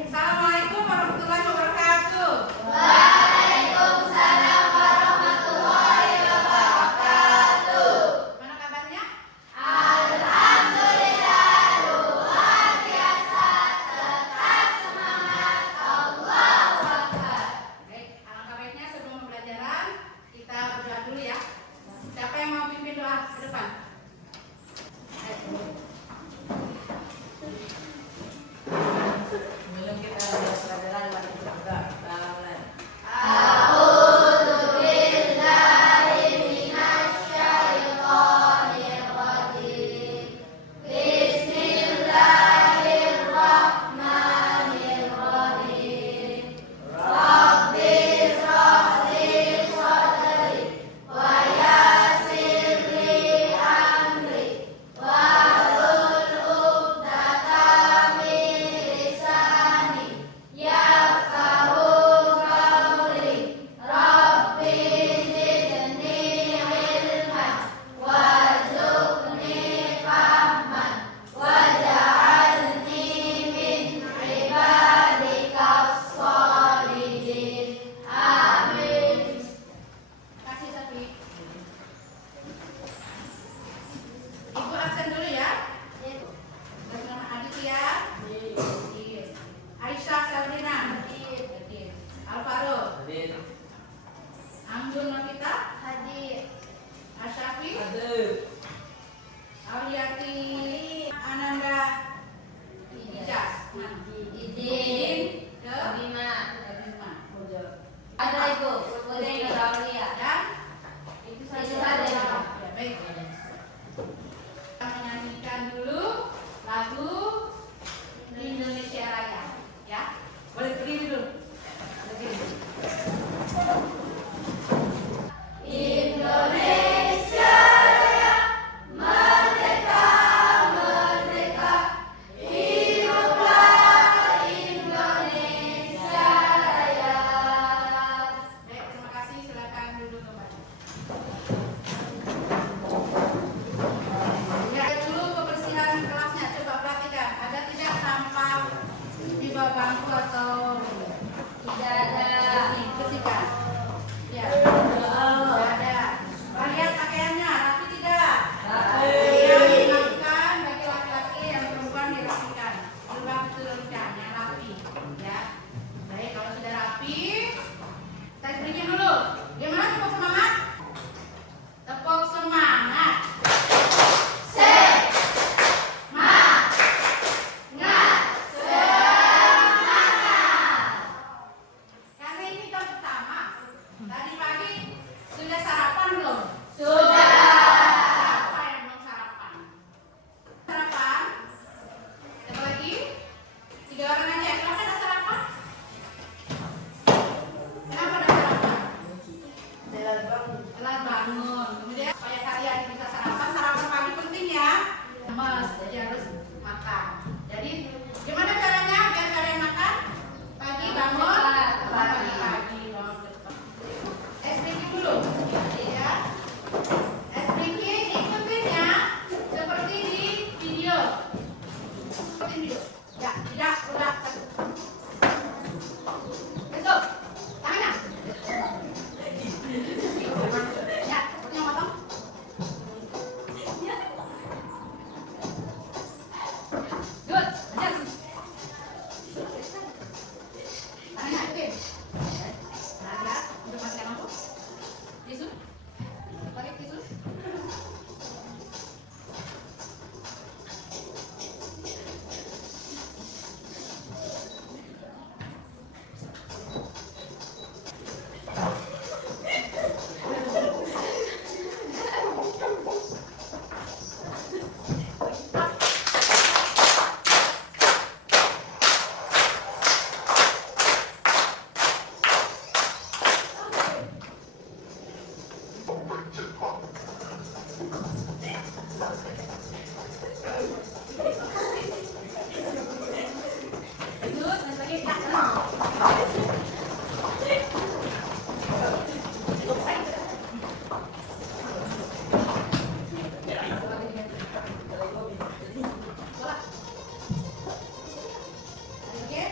Assalamualaikum warahmatullahi wabarakatuh. Waalaikumsalam warahmatullahi wabarakatuh. Mana kabarnya? Alhamdulillah, luar biasa, tetap semangat, Allahu Akbar. Baik, alangkah baiknya sebelum pembelajaran kita berdoa dulu ya. Siapa yang mau pimpin doa ke depan? Sebelum kita mulai pelajaran, mari kita berdoa. Kita mulai. A'udzu billahi minasyaitonir rajim. Bismillahirrahmanirrahim. Rabbi shrah li sadri wa yassir li amri wahlul 'uqdatam min lisani yafqahu qawli. Rabbi zidni ilman warzuqni fahman waj'alni min ibadikas sholihin. Amin. Kasih Safi. Ibu absen dulu ya. Bernama Aditya. Hadir. Aisyah Sabrina. Hadir. Alvaro. Hadir. Anggun Novita. Hadir. Asyafi. Hadir. Auliati. Ananda. Ijaz. Idin. Ke Bima. Bima. Ada Ibu. Putri Aulia. Dan Itu saja. ya, baik. Kita menyanyikan dulu lagu Indonesia Raya, ya. Boleh berdiri dulu. Berdiri. Indonesia Raya, merdeka, merdeka, hiduplah Indonesia Raya. Baik, terima kasih. Silakan duduk kembali. Lihat dulu kebersihan kelasnya. Coba perhatikan. Ada tidak sampah di bawah bangku atau Tidak ada. bersihkan? Ya. Tidak ada. Lihat pakaiannya, rapi tidak? Yang dilakukan bagi laki-laki yang perempuan dirapikan. Coba betul-betul yang rapi, ya. Baik, kalau sudah rapi, kita berikan dulu. Gimana tepuk semangat? Tepuk semangat. Karena ini tahun pertama. Tadi pagi sudah sarapan belum? Sudah. Siapa yang belum sarapan? Sarapan? Siapa lagi? 3 orang aja. Kenapa ada sarapan? Kenapa ada sarapan? Telat bangun. Kemudian supaya kalian bisa sarapan. Sarapan pagi penting ya. Mas, jadi harus makan. Jadi gimana caranya biar kalian makan? Pagi bangun. Pagi-pagi bangun cepat. Es drinking dulu. Ya. Es drinking ikutin ya. Seperti di video. Ikutin video. Ya, tidak, udah. Besok. Tangannya. Ya, perutnya motong. Good. Lanjut. Tangannya ikutin. Nah, lihat. Udah matikan lampu. Tisu. Pakai tisu. Lanjut, lagi. Oke,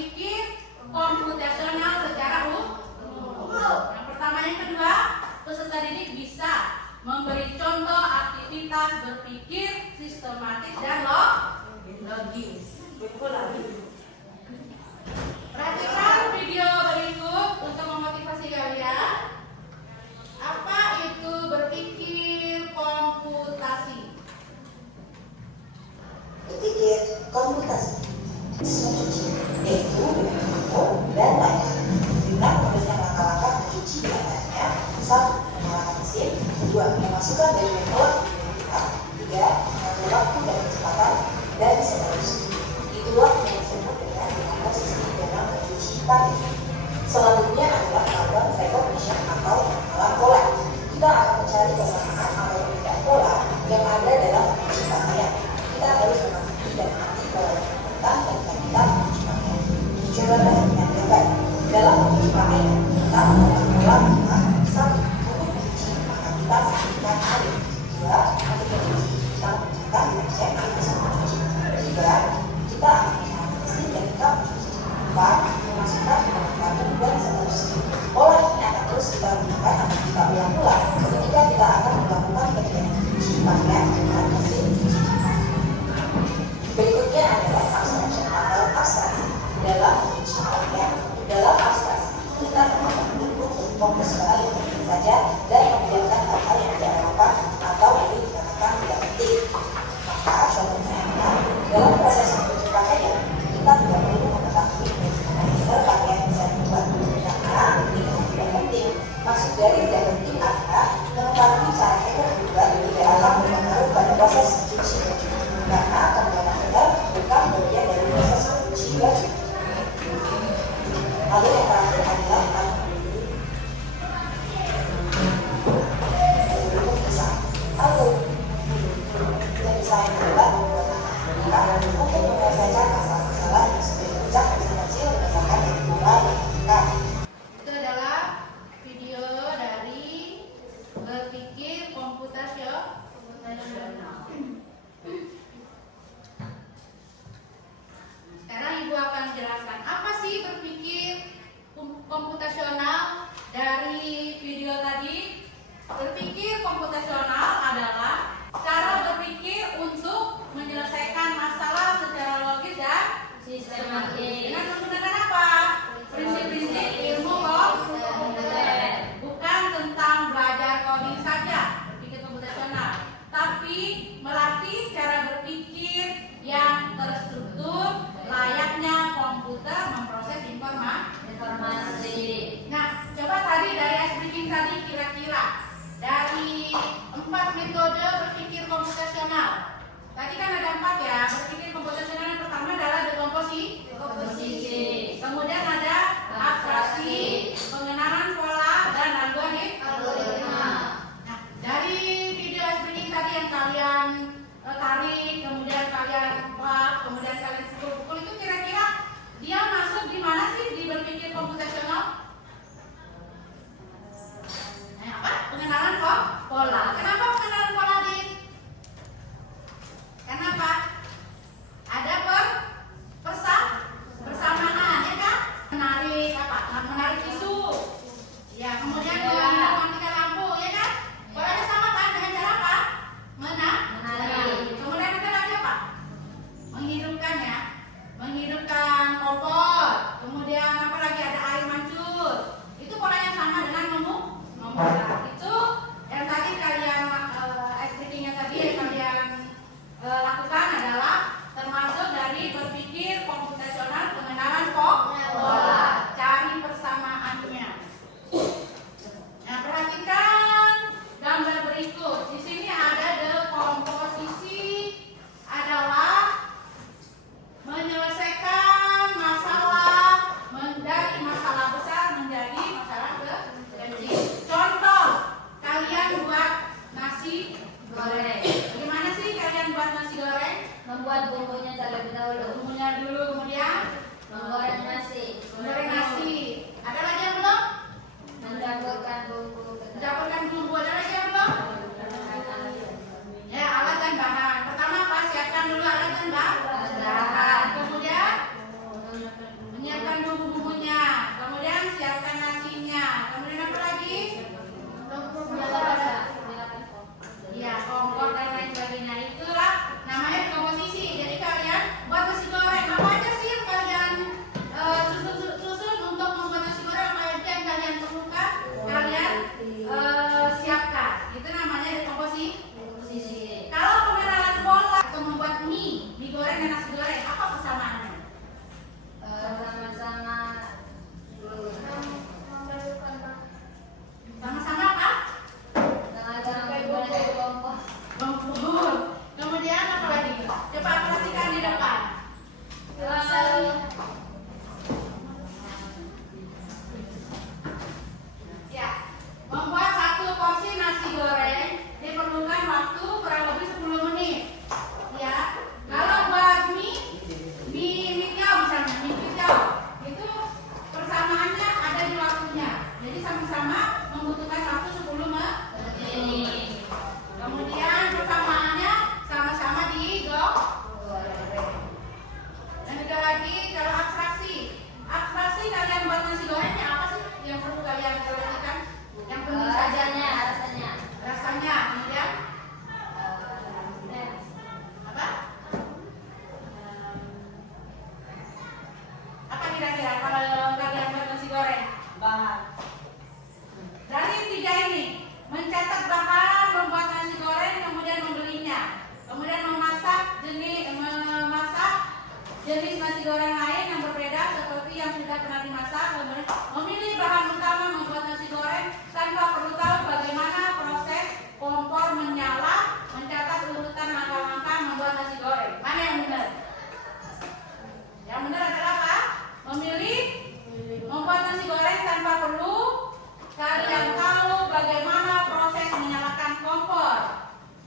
berpikir komputasional secara umum. Yang pertama, yang kedua, peserta didik bisa memberi contoh aktivitas berpikir sistematis dan logis. Perhatikan video berikut untuk memotivasi kalian. Apa itu berpikir komputasi? Berpikir komputasi yaitu mengukur dan lain dengan memberikan langkah-langkah mencuci diantaranya: 1. Menyalakan mesin, 2. Memasukkan dari metode tiga, mengatur waktu dan kecepatan, dan seterusnya. Itulah yang disebut dengan menggunakan sistem dalam mencuci tadi. Selanjutnya adalah melakukan recognition atau pengenalan pola. Kita akan mencari kesamaan atau perbedaan pola yang ada dalam mencuci pakaian. Kita harus mengerti dan mengerti pola yang tentang dan kita mencuci pakaian. Coba perhatikan baik. Dalam mencuci pakaian, kita menggunakan pola 5. 1. Untuk mencuci, maka kita sisihkan air. 2. Untuk mencuci, kita mencucikan dan cek air bersama mencuci. 3. Kita akan menggunakan mesin dan kita mencuci. 4. Memasukkan menggunakan dan seterusnya. Pola ini akan terus kita gunakan atau kita ulang-ulang ketika kita akan melakukan kegiatan mencuci pakaian dengan mesin cuci. Berikutnya adalah abstraction atau abstraksi. Dalam mencuci pakaian, dalam abstraksi kita untuk fokus pada yang penting saja dan membiarkan hal-hal yang tidak relevan atau yang dikatakan tidak penting. Maka contohnya adalah dalam proses mencuci pakaian kita tidak perlu mengetahui bagaimana pakaian bisa dibuat karena ini tidak penting. Maksud dari tidak penting adalah mengetahui cara kita berbuat tidak akan berpengaruh pada proses mencuci baju karena kemudian kita bukan bagian dari proses mencuci baju. Lalu yang terakhir adalah lalu kita bisa adalah untuk menyelesaikan masalah-masalah yang sudah dipecah kecil-kecil berdasarkan dari pola yang ditentukan. Itu adalah video dari berpikir komputasional. Sekarang Ibu akan jelaskan apa sih berpikir komputasional dari video tadi. Berpikir komputasional adalah cara berpikir untuk menyelesaikan masalah secara logis dan Sistematis. dengan menggunakan apa? Prinsip-prinsip ilmu komputer. Bukan tentang belajar coding saja, berpikir komputasional, tapi melatih cara berpikir yang terstruktur layaknya komputer memproses Informasi. Nah, coba tadi dari S-Breaking tadi kira-kira dari 4 metode berpikir komputasional. Tadi kan ada 4 ya. Berpikir komputasional yang pertama adalah Komposisi. kemudian ada abstraksi, pengenalan pola, dan Algoritma. Nah, dari video S-Breaking tadi yang kalian tarik, kemudian kalian buat, kemudian kalian pukul itu kira-kira dia masuk di mana sih di berpikir komputasional? Apa? Pengenalan pola. Kenapa pengenalan pola, Din? Kenapa? Ada persamaan, ya kan? Menarik apa? Menarik isu. Ya, kemudian mematikan lampu, ya kan? Polanya sama kan dengan cara apa? Menarik. Kemudian ada lagi apa? Menghidupkan ya. Menghidupkan kompor. Kemudian apa lagi? Ada air mancur. Itu pola yang sama dengan memutar. Itu yang tadi kalian activity-nya tadi yang kalian lakukan adalah termasuk dari berpikir komputasional pengenalan pola. Cari persamaannya. Nah, perhatikan gambar berikut. Di sini ada dekomposisi adalah menyelesaikan masalah kira-kira kalau kalian buat nasi goreng? Bahan. Dari 3 ini, mencatat bahan membuat nasi goreng, kemudian membelinya, kemudian memasak jenis nasi goreng lain yang berbeda seperti yang sudah pernah dimasak, kemudian memilih bahan utama membuat nasi goreng tanpa perlu tahu bagaimana proses kompor menyala, mencatat urutan langkah-langkah membuat nasi goreng. Mana yang benar? Yang benar adalah apa? Memilih membuat nasi goreng tanpa perlu kalian tahu bagaimana proses menyalakan kompor,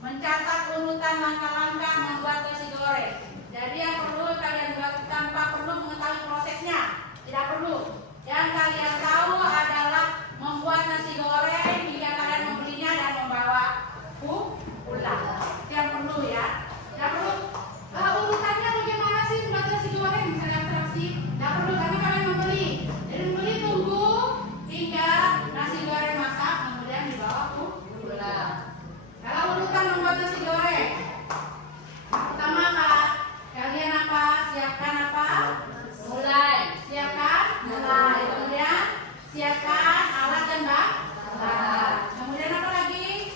mencatat urutan langkah-langkah membuat nasi goreng. Jadi yang perlu kalian buat tanpa perlu mengetahui prosesnya, tidak perlu. Yang kalian tahu adalah membuat nasi goreng hingga kalian membelinya dan membawa pulang. Itu yang perlu ya. Tidak perlu urutannya bagaimana sih buat nasi goreng misalnya abstraksi. Tidak perlu karena kalian membeli. Jadi membeli tunggu hingga nasi goreng masak kemudian dibawa pulang. Kalau urutan membuat nasi goreng, pertama kalian apa? Siapkan apa? Mulai. Siapkan mulai. Kemudian siapkan alat dan bahan. Kemudian apa lagi?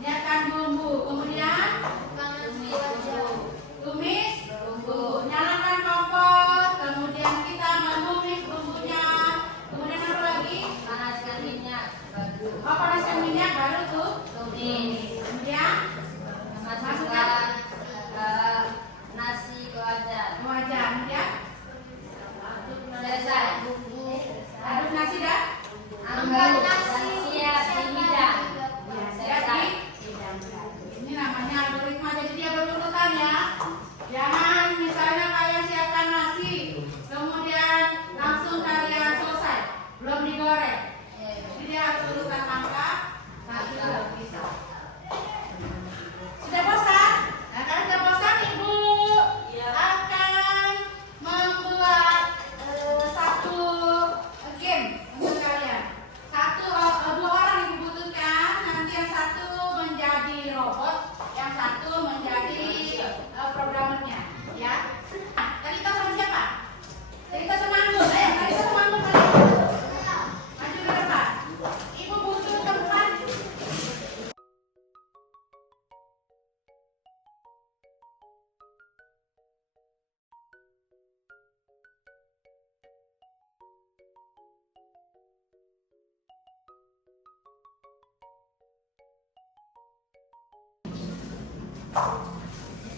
Siapkan bumbu. Kemudian tumis bumbu. Nyalakan kompor. Kemudian kita menumis bumbunya. Kemudian apa lagi? Panaskan minyak. Panaskan minyak baru tuh Tumis. kemudian Masukkan nasi ke wajan. wajan ya. Selesai. Aduk nasi dah. Angkat nasi siap dihidang. Selesai. Ini namanya algoritma, jadi dia berurutan ya. Jangan misalnya kalian siapkan nasi, kemudian langsung kalian selesai, belum digoreng. Jadi dia harus urutan angka, nanti belum bisa. Sudah bosan? Nah, kalau sudah bosan, Ibu akan membuat satu game untuk kalian. Dua orang yang dibutuhkan. Nanti yang satu menjadi robot, yang satu menjadi programmernya. Ya. Nah, tadi kita sama siapa? Cerita sama Anggun. Ayo, kita sama Anggun tadi. Maju ke depan. Ibu butuh tempat.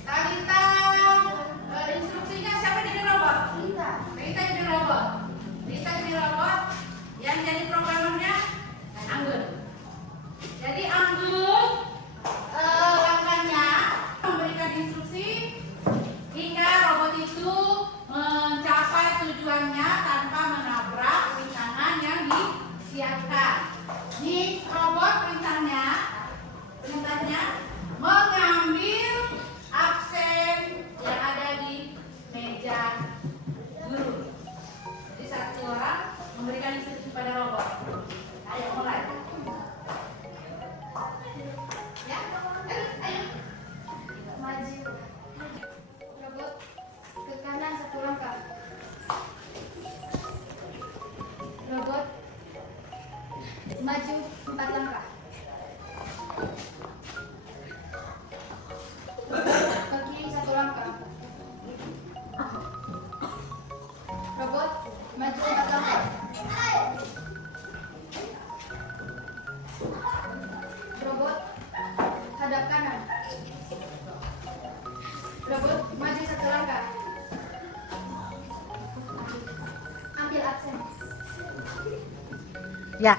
Talita, instruksinya siapa jadi robot? Talita jadi robot. Talita jadi robot. Yang jadi programmernya Anggun. Jadi Anggun langkahnya memberikan instruksi hingga robot itu mencapai tujuannya tanpa menabrak rintangan yang disiapkan. Ini robot perintahnya mengambil absen yang ada di meja guru. Jadi satu orang memberikan instruksi pada robot. Ayo mulai. Ya, ayo. Maju. Robot ke kanan 1 langkah. Robot maju 4 langkah. Ke kiri 1 langkah. Robot maju 4 langkah. Robot hadap kanan. Robot maju 1 langkah. Ambil absen. Ya.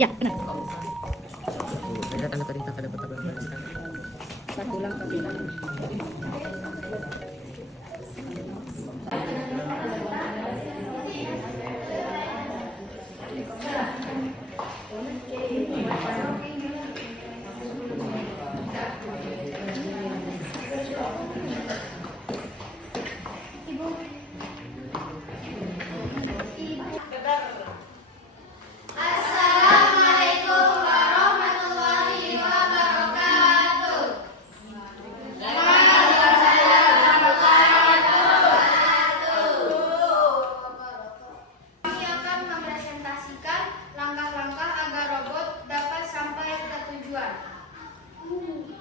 Ya, benar. Ada tanda perintah pada kota Bandung. Satu langkah ke kanan. Assalamualaikum warahmatullahi wabarakatuh. Kami akan mempresentasikan langkah-langkah agar robot dapat sampai ke tujuan.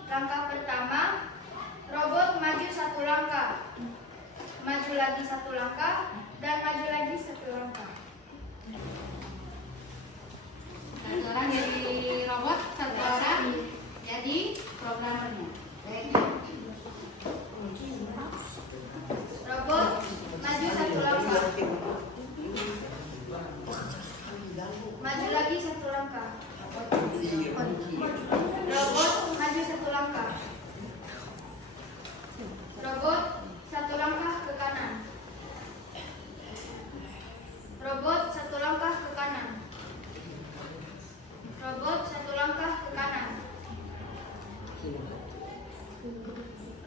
Langkah pertama, robot maju satu langkah, maju lagi satu langkah, dan maju lagi satu langkah. Satu orang jadi robot, satu orang jadi programmernya. Robot maju satu langkah, maju lagi satu langkah. Robot maju satu langkah. Robot satu langkah ke kanan. Robot satu langkah ke kanan. Robot satu langkah ke kanan.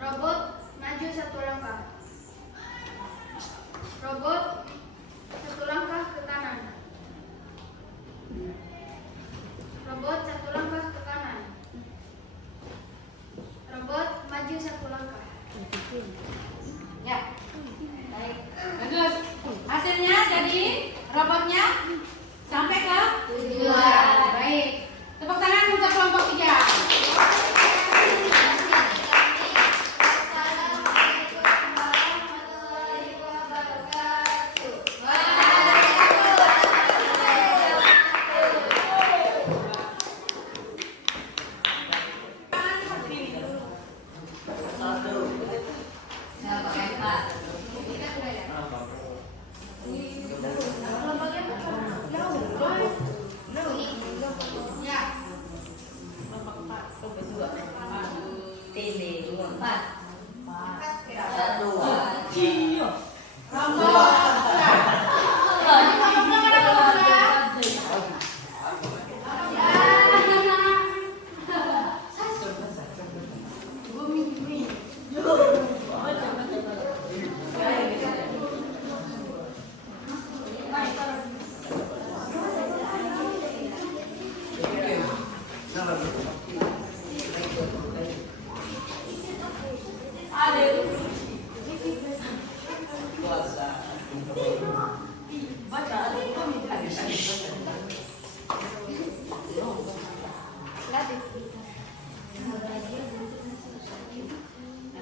Robot maju satu langkah. Robot satu langkah ke kanan. Robot satu langkah ke kanan. Robot maju satu langkah. Ya, baik, bagus. Hasilnya jadi robotnya sampai ke tujuan. Baik, tepuk tangan untuk kelompok 3.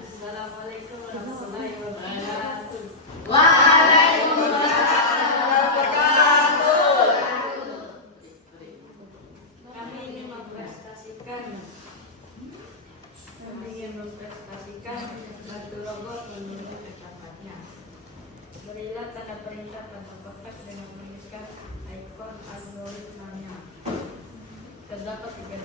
Assalamualaikum warahmatullahi wabarakatuh. Assalamualaikum warahmatullahi wabarakatuh. Kami ingin mempresentasikan satu robot menuju ke tempatnya. Berilah tanda perintah pada kotak dengan menuliskan ikon algoritmanya. Terdapat 3.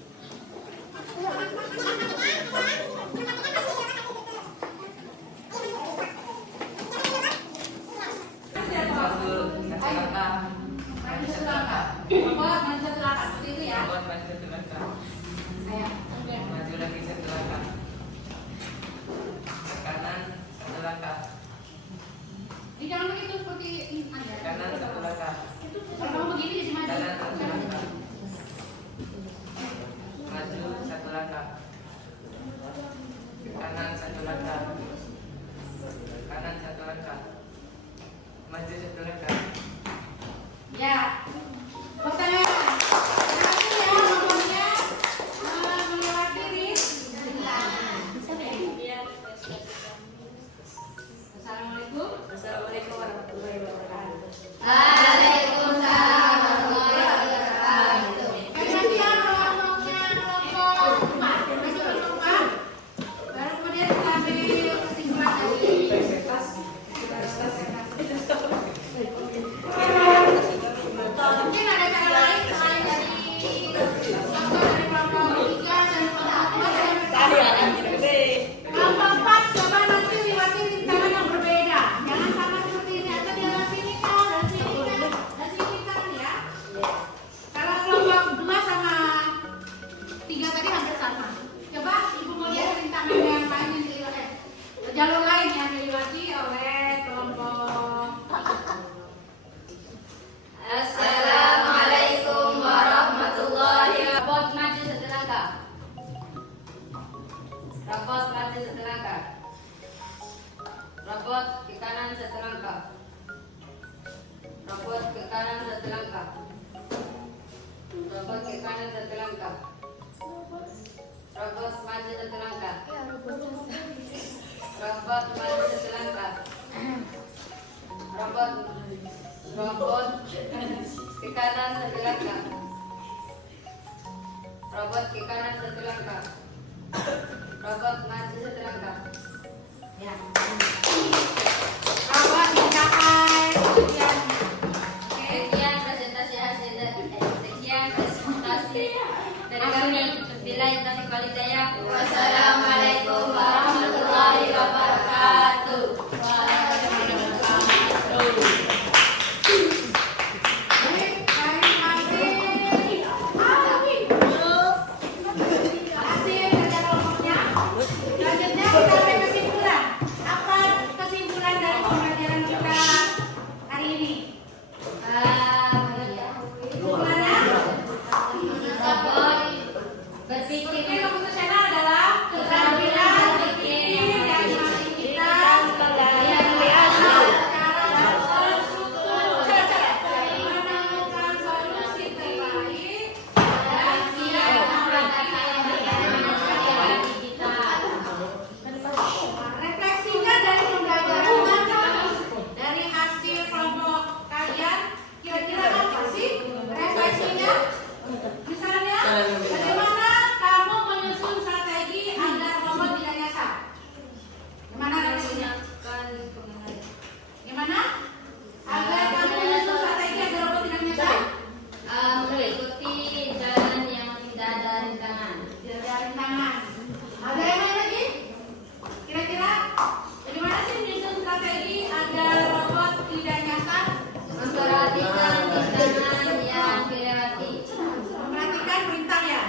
Maju satu langkah. Robot maju satu langkah. Seperti itu ya. Robot maju satu langkah. Ayo. Maju lagi satu langkah. Ke kanan satu langkah. Ini jangan begitu seperti ini. Kanan satu langkah. Kalau kamu begini jadi maju. Kanan satu langkah. Maju satu langkah. Kanan satu langkah. Kanan satu langkah. Maju satu langkah. Ya. Pertanyaan. Berhasil ya robotnya melewati ring. Assalamualaikum. Assalamualaikum warahmatullahi wabarakatuh. Waalaikumsalam warahmatullahi wabarakatuh. Kemudian kelompoknya kelompok 4. Masuk kelompok 4. Baru kemudian kita ambil kesimpulan dari Robot maju satu langkah. Robot ke kanan satu langkah. Robot ke kanan satu langkah. Robot maju satu langkah. Ya. Robot mencapai tujuan. Oke. Sekian presentasi dari kami. Billahi taufiq wal hidayah. Wassalamualaikum warahmatullahi wabarakatuh. Hasil kerja kelompoknya. Selanjutnya kita ambil kesimpulan. Apa kesimpulan dari pembelajaran kita hari ini? Kesimpulannya? Robot berpikir Berpikir keputusannya adalah keterampilan berpikir yang dimiliki kita yang diasah secara terstruktur, menemukan solusi terbaik dan siap menghadapi digital. refleksinya dari pembelajaran dari hasil kelompok kalian kira-kira apa sih refleksinya? Misalnya, bagaimana kamu menyusun strategi agar robot tidak nyasar? Gimana refleksinya? Gimana? Agar kamu menyusun strategi agar robot tidak nyasar? Mengikuti jalan yang tidak ada rintangan. Tidak ada rintangan. Ada yang lain lagi? Kira-kira bagaimana sih menyusun strategi agar robot tidak nyasar? Memperhatikan rintangan yang dilewati. Memperhatikan perintah ya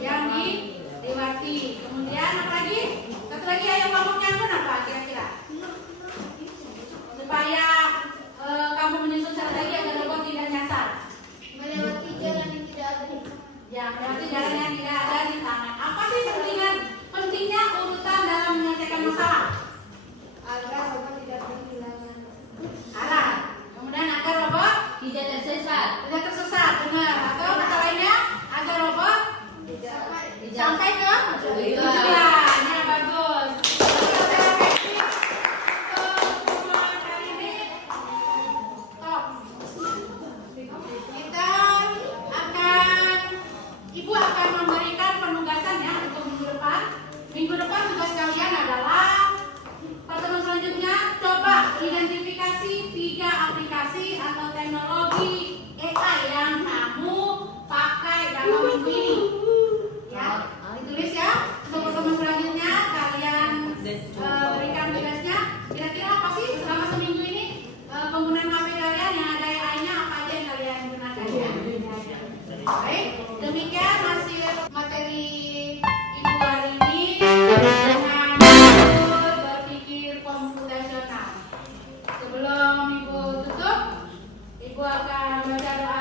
yang dilewati. Kemudian apa lagi? Satu lagi ayo kelompoknya pun apa kira-kira? Supaya kamu menyusun strategi agar robot tidak nyasar. Melewati jalan yang tidak ada. Ya, berarti jalan yang tidak ada di tangan. Apa sih pentingnya urutan dalam menyelesaikan masalah? Agar robot tidak kehilangan. Arah. Kemudian agar robot Tidak tersesat. tidak tersesat, benar. Atau kata lainnya agar robot sampai ke tujuan. Ya, bagus. Kita akan, Ibu akan memberikan penugasan ya untuk minggu depan. Minggu depan tugas kalian adalah pertemuan selanjutnya coba identifikasi 3 aplikasi atau teknologi AI yang kamu pakai dalam minggu ini. Ya, ditulis ya. Untuk pertemuan selanjutnya kalian berikan tugasnya. Kira-kira apa sih selama seminggu ini penggunaan HP kalian yang ada AI-nya apa aja yang kalian gunakan ya? Baik, demikian hasil materi Ibu hari ini dengan berpikir komputasional. Sebelum Ibu tutup, Ibu akan baca doa